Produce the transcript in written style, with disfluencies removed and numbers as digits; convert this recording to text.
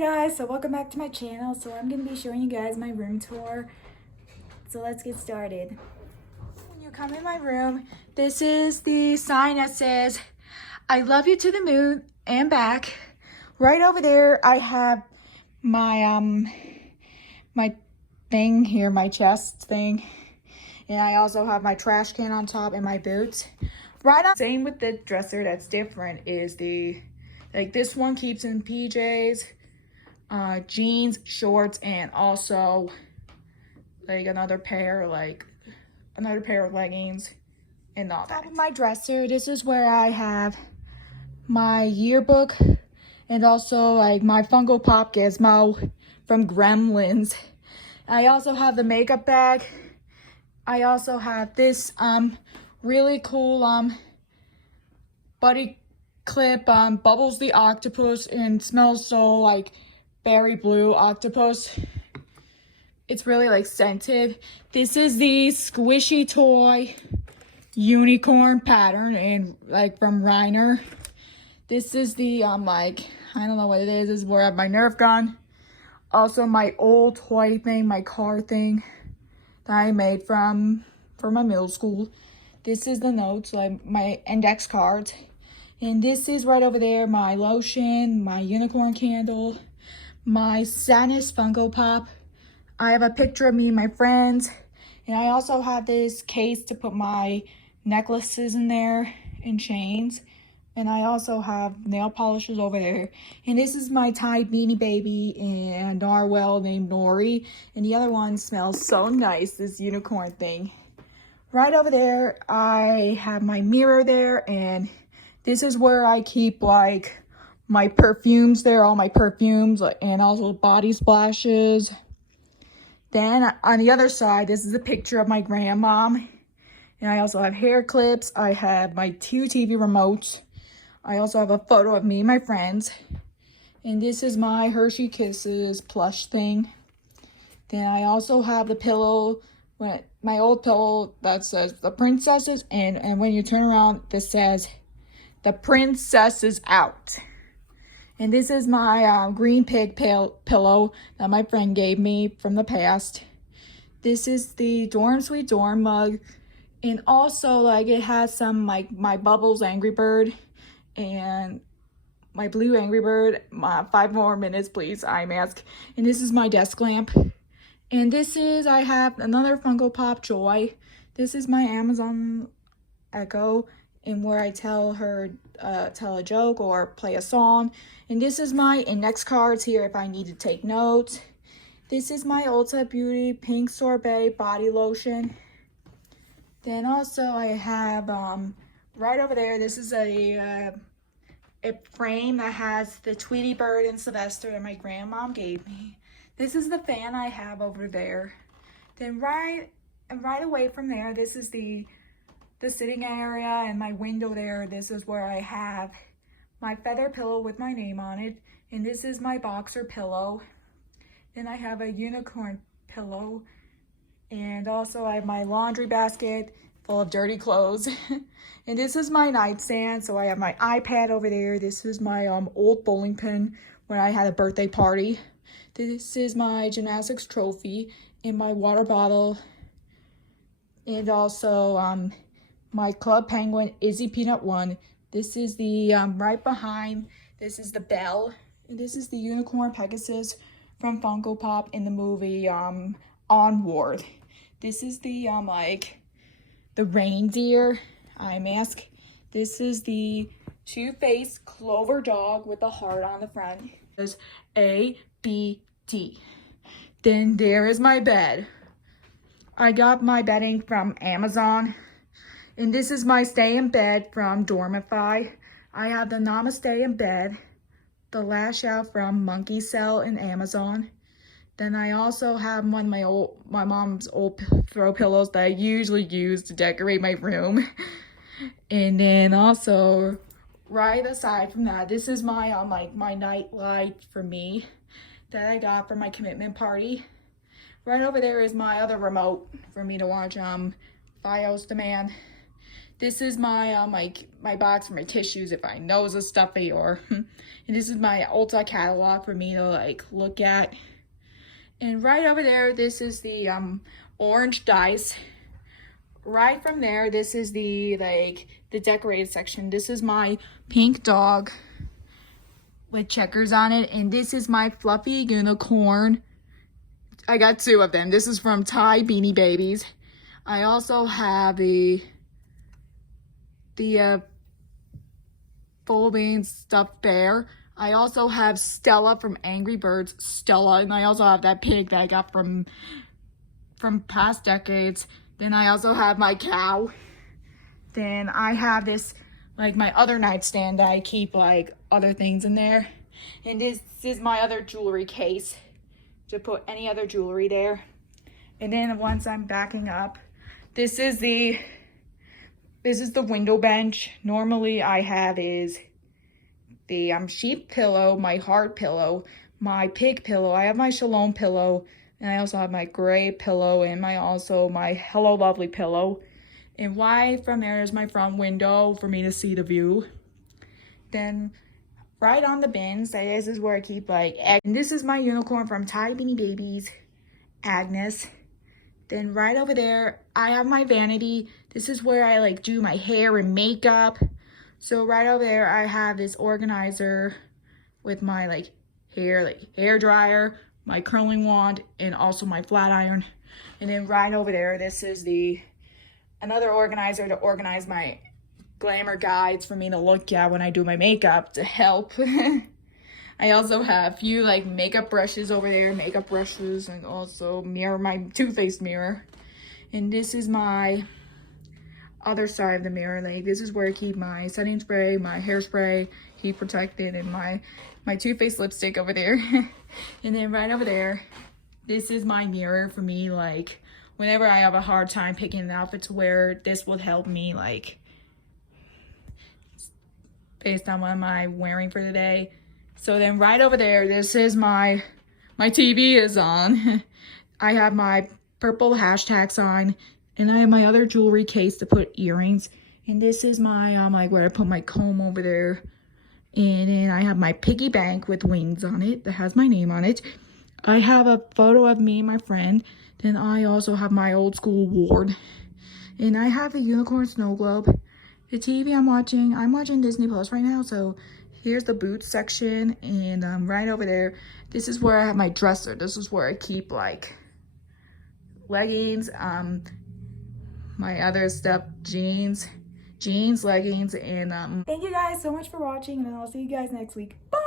Guys, so welcome back to my channel. So I'm going to be showing you guys my room tour. So let's get started. When you come in my room, this is the sign that says, "I love you to the moon and back." Right over there, I have my my thing here, my chest thing. And I also have my trash can on top and my boots. Right on. Same with the dresser. That's different is this one keeps in PJs, jeans, shorts, and also another pair of leggings and all that. My dresser, this is where I have my yearbook and also my Funko Pop Gizmo from Gremlins. I also have the makeup bag. I also have this really cool buddy clip, Bubbles the octopus, and smells so berry blue octopus. It's really scented. This is the squishy toy unicorn pattern and from Reiner. This is the I don't know what it is. This is where I have my Nerf gun. Also my old toy thing, my car thing that I made for my middle school. This is the notes, my index cards. And this is right over there, my lotion, my unicorn candle, my Sadness Funko Pop. I have a picture of me and my friends. And I also have this case to put my necklaces in there and chains. And I also have nail polishes over there. And this is my Tide Beanie Baby and Narwhal named Nori. And the other one smells so nice, this unicorn thing. Right over there, I have my mirror there, and this is where I keep my perfumes there, all my perfumes, and also body splashes. Then on the other side, this is a picture of my grandmom. And I also have hair clips. I have my 2 TV remotes. I also have a photo of me and my friends. And this is my Hershey Kisses plush thing. Then I also have the pillow, my old pillow that says the princesses, and when you turn around, this says the princess is out. And this is my green pig pillow that my friend gave me from the past. This is the Dorm Sweet Dorm mug, and also it has some my Bubbles Angry Bird and my blue Angry Bird. 5 more minutes please, eye mask. And this is my desk lamp. And this is, I have another Funko Pop Joy. This is my Amazon Echo, and where I tell her, tell a joke or play a song. And this is my index cards here if I need to take notes. This is my Ulta Beauty Pink Sorbet Body Lotion. Then also I have, right over there, this is a frame that has the Tweety Bird and Sylvester that my grandmom gave me. This is the fan I have over there. Then right away from there, this is the sitting area, and my window there. This is where I have my feather pillow with my name on it. And this is my boxer pillow. Then I have a unicorn pillow. And also I have my laundry basket full of dirty clothes. And this is my nightstand. So I have my iPad over there. This is my old bowling pin when I had a birthday party. This is my gymnastics trophy and my water bottle. And also my Club Penguin Izzy Peanut 1. This is the right behind. This is the bell. And this is the unicorn Pegasus from Funko Pop in the movie Onward. This is the the reindeer eye mask. This is the two-faced clover dog with a heart on the front. There's A-B-D. Then there is my bed. I got my bedding from Amazon. And this is my stay in bed from Dormify. I have the Namaste in bed, the Lash Out from Monkey Cell in Amazon. Then I also have one of my mom's old throw pillows that I usually use to decorate my room. And then also right aside from that, this is my my night light for me that I got for my commitment party. Right over there is my other remote for me to watch FiOS Demand. This is my my box for my tissues if my nose is stuffy, or and this is my Ulta catalog for me to like look at. And right over there, this is the orange dice. Right from there, this is the decorated section. This is my pink dog with checkers on it, and this is my fluffy unicorn. I got 2 of them. This is from Thai Beanie Babies. I also have the full beans stuffed bear. I also have Stella from Angry Birds, Stella, and I also have that pig that I got from past decades. Then I also have my cow. Then I have this, like, my other nightstand that I keep, like, other things in there. And this is my other jewelry case to put any other jewelry there. And then once I'm backing up, this is the window bench. Normally I have is the sheep pillow, my heart pillow, my pig pillow. I have my Shalom pillow, and I also have my gray pillow and my Hello Lovely pillow. And right from there is my front window for me to see the view. Then right on the bins, this is where I keep like eggs. And this is my unicorn from Thai Beanie Babies, Agnes. Then right over there, I have my vanity. This is where I like do my hair and makeup. So right over there, I have this organizer with my like hair dryer, my curling wand, and also my flat iron. And then right over there, this is another organizer to organize my glamour guides for me to look at when I do my makeup to help. I also have a few like makeup brushes over there, and also my Too Faced mirror. And this is my other side of the mirror. Like, this is where I keep my setting spray, my hairspray, heat protected, and my Too Faced lipstick over there. And then right over there, this is my mirror for me, like whenever I have a hard time picking an outfit to wear, this would help me, like, based on what am I wearing for the day. So then right over there, this is my TV is on. I have my purple hashtag sign, and I have my other jewelry case to put earrings. And this is my, like, where I put my comb over there. And then I have my piggy bank with wings on it that has my name on it. I have a photo of me and my friend. Then I also have my old school award. And I have a unicorn snow globe. The TV I'm watching Disney Plus right now. So here's the boots section. And right over there, this is where I have my dresser. This is where I keep like leggings, my other stuff, jeans, leggings, and thank you guys so much for watching, and I'll see you guys next week. Bye.